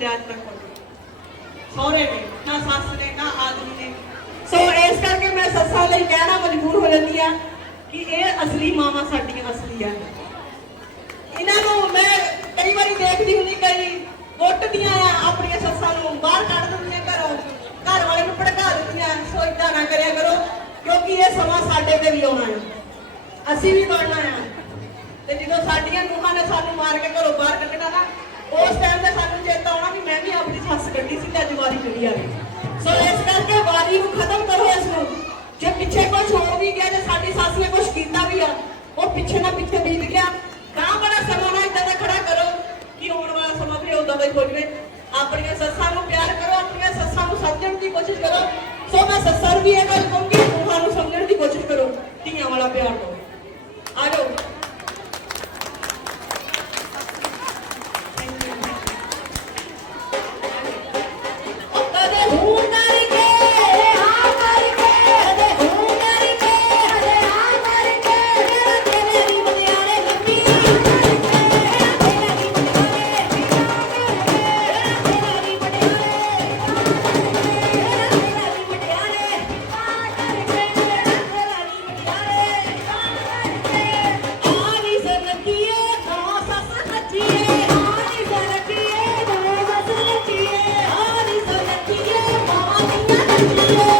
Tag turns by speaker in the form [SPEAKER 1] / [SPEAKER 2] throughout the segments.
[SPEAKER 1] ਬੋਲਿਆ ਅੱਜ ਸਹੁਰੇ ਨੇ, ਨਾ ਸੱਸ ਨੇ, ਨਾ ਆਦਮੀ ਨੇ। ਸੋ ਇਸ ਕਰਕੇ ਮੈਂ ਸੱਸਾਂ ਲਈ ਕਹਿਣਾ ਮਜਬੂਰ ਹੋ ਜਾਂਦੀ ਆ ਕਿ ਇਹ ਅਸਲੀ ਮਾਵਾਂ ਸਾਡੀਆਂ ਅਸਲੀ ਆ ਇਹਨਾਂ ਨੂੰ ਮੈਂ ਕਈ ਵਾਰੀ ਦੇਖਦੀ ਹੁੰਦੀ, ਕਈ ਕੁੱਟਦੀਆਂ ਆ ਆਪਣੀਆਂ ਸੱਸਾਂ ਨੂੰ, ਬਾਹਰ ਕੱਢ ਦਿੰਦੀਆਂ ਘਰੋਂ, ਘਰ ਵਾਲੇ ਨੂੰ ਭੜਕਾ ਦਿੰਦੀਆਂ ਸੋ ਏਦਾਂ ਨਾ ਕਰਿਆ ਕਰੋ, ਕਿਉਂਕਿ ਇਹ ਸਮਾਂ ਸਾਡੇ ਤੇ ਵੀ ਆਉਣਾ ਹੈ। ਅਸੀਂ ਵੀ ਬਣਨਾ ਆ ਤੇ ਜਦੋਂ ਸਾਡੀਆਂ ਨੂੰਹਾਂ ਨੇ ਸਾਨੂੰ ਮਾਰ ਕੇ ਘਰੋਂ ਬਾਹਰ ਕੱਢਣਾ ਨਾ, ਉਸ ਟਾਈਮ ਤੇ ਸਾਨੂੰ ਚੇਤਾ ਪਿੱਛੇ ਵੀ ਗਿਆ ਜੇ ਸਾਡੀ ਸੱਸ ਨੇ ਕੁਝ ਕੀਤਾ ਵੀ ਆ, ਉਹ ਪਿੱਛੇ ਨਾ ਪਿੱਛੇ ਬੀਤ ਗਿਆ। ਤਾਂ ਬੜਾ ਸਮਾਂ ਨਾ ਇਦਾਂ ਦਾ ਖੜਾ ਕਰੋ ਕਿ ਆਉਣ ਵਾਲਾ ਸਮਾਂ ਵੀ ਉਦਾਂ ਦਾ ਹੀ ਹੋ ਆਪਣੀਆਂ ਸੱਸਾਂ ਨੂੰ ਪਿਆਰ ਕਰੋ, ਆਪਣੀਆਂ ਸੱਸਾਂ ਨੂੰ ਸਮਝਣ ਦੀ ਕੋਸ਼ਿਸ਼ ਕਰੋ। ਸੋ ਮੈਂ ਸੱਸਾਂ ਨੂੰ ਵੀ ਇਹ ਗੱਲ ਕਹੂੰਗੀ, ਨੂੰਹਾਂ ਨੂੰ ਸਮਝਣ ਦੀ ਕੋਸ਼ਿਸ਼ ਕਰੋ, ਧੀਆਂ ਵਾਲਾ ਪਿਆਰ ਦਿਓ। ਆ ਜਾਓ। Thank you.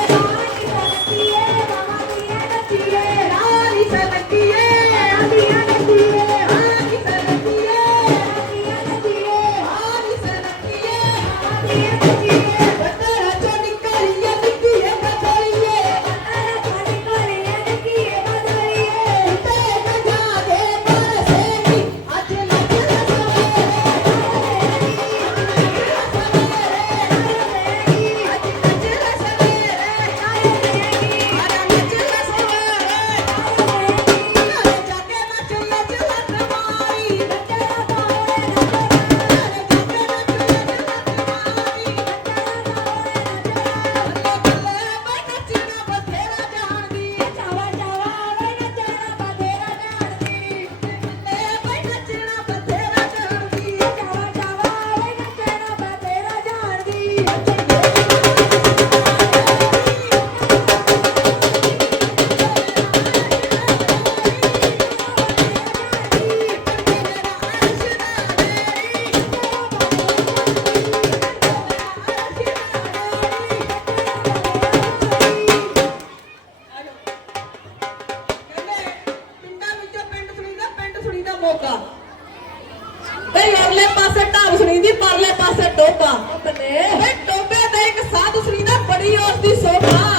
[SPEAKER 1] ਬੜੀ ਔਰਤ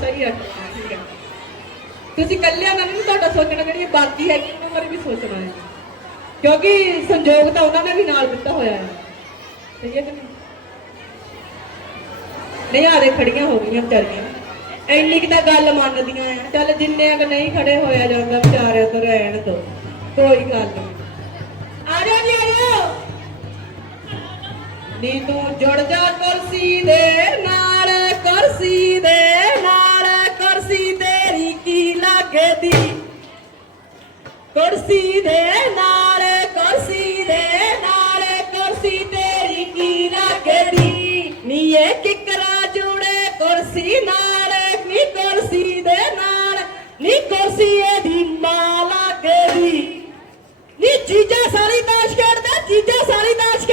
[SPEAKER 1] ਸਹੀ ਹੈ ਤੁਸੀਂ ਕੱਲਿਆਂ ਨਾਲ ਨਹੀਂ ਤੁਹਾਡਾ ਸੋਚਣਾ ਜਿਹੜੀ ਬਾਕੀ ਹੈ ਕਿ ਉਹਨਾਂ ਵੀ ਸੋਚਣਾ ਹੈ। ਕਿਉਂਕਿ ਸੰਜੋਗ ਤਾਂ ਉਹਨਾਂ ਨੇ ਵੀ ਨਾਲ ਦਿੱਤਾ ਹੋਇਆ ਹੈ। ਸਹੀ ਹੈ ਕਿ ਨਹੀਂ? ਨਹੀਂ ਆਰੇ ਖੜੀਆਂ ਹੋ ਗਈਆਂ ਵਿਚਾਰੀਆਂ। ਇੰਨੀ ਕਿ ਤਾਂ ਗੱਲ ਮੰਨਦੀਆਂ ਆ ਚੱਲ ਜਿੰਨੇ ਅਗ ਨਹੀਂ ਖੜੇ ਹੋਇਆ ਜਾਂਦਾ ਵਿਚਾਰਿਆਂ ਤੋਂ, ਰਹਿਣ ਤੋਂ, ਕੋਈ ਗੱਲ ਨਹੀਂ। ਆ ਜਾਓ ਜੀ, ਆ ਜਾਓ। ਨੀ ਤੂੰ ਜੁੜ ਜਾ ਕੁਰਸੀ ਦੇ ਨਾਲ, ਕੁਰਸੀ ਦੇ ਨਾਲ। ਲੱਗਦੀ ਕੁਰਸੀ ਦੇ ਨਾਲ, ਕੁਰਸੀ ਦੇ ਨਾਲ, ਕੁਰਸੀ ਤੇਰੀ ਕੀ ਲੱਗਦੀ ਨੀਏ ਕਿਕਰਾ ਜੁੜੇ ਕੁਰਸੀ ਨਾਲ, ਨੀ ਕੁਰਸੀ ਦੇ ਨਾਲ, ਨੀ ਕੁਰਸੀ ਇਹਦੀ ਮਾਂ ਲੱਗਦੀ ਨੀ ਚੀਜਾਂ ਸਾਰੀ ਤਾਸ਼ ਖੇਡਦਾ ਚੀਜ਼ਾਂ ਸਾਰੀ ਤਾਸ਼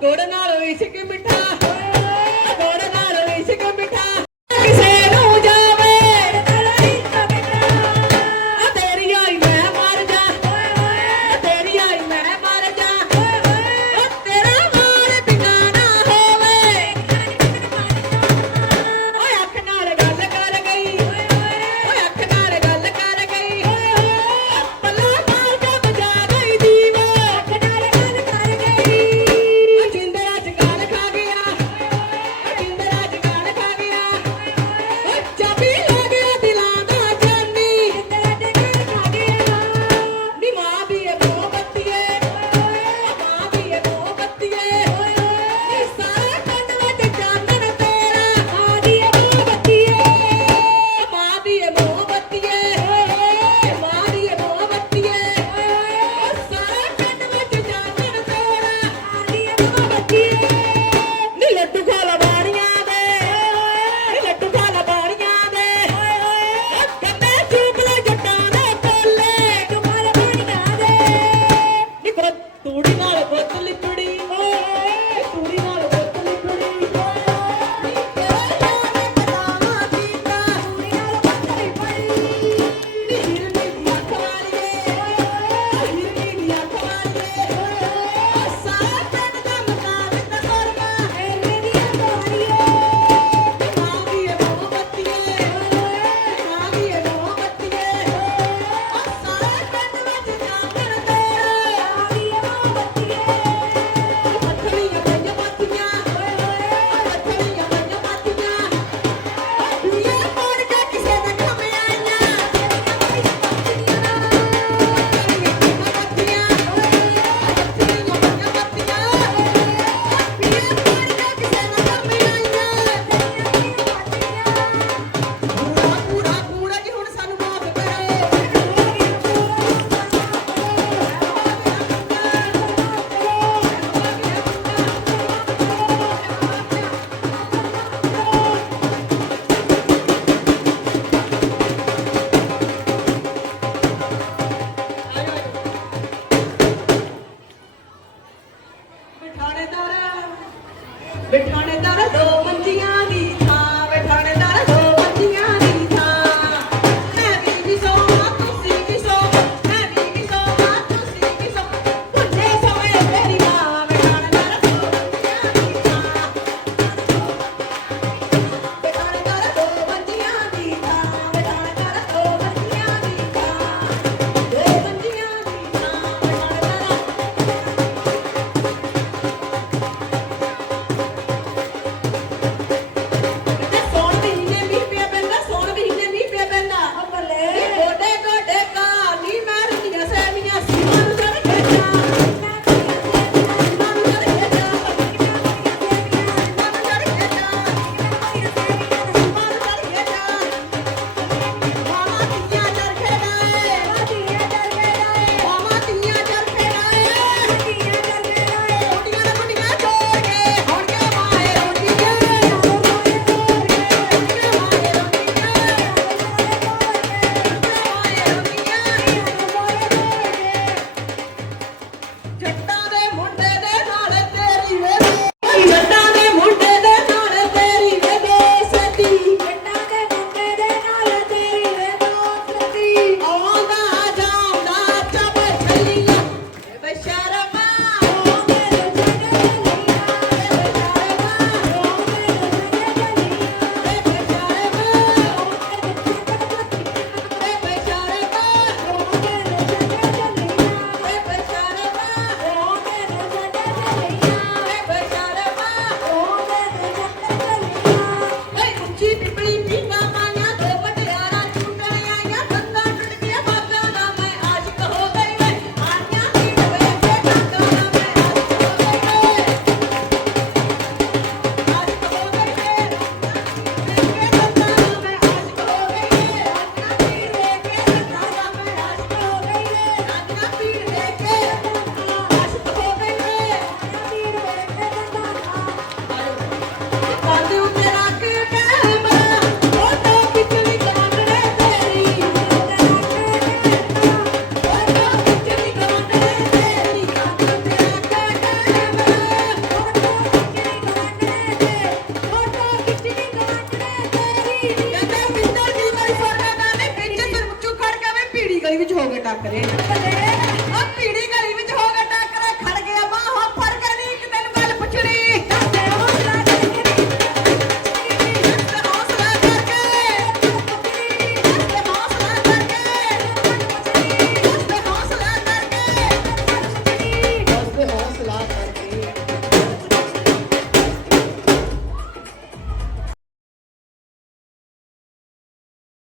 [SPEAKER 1] coronado dice que me está ਕਰੇ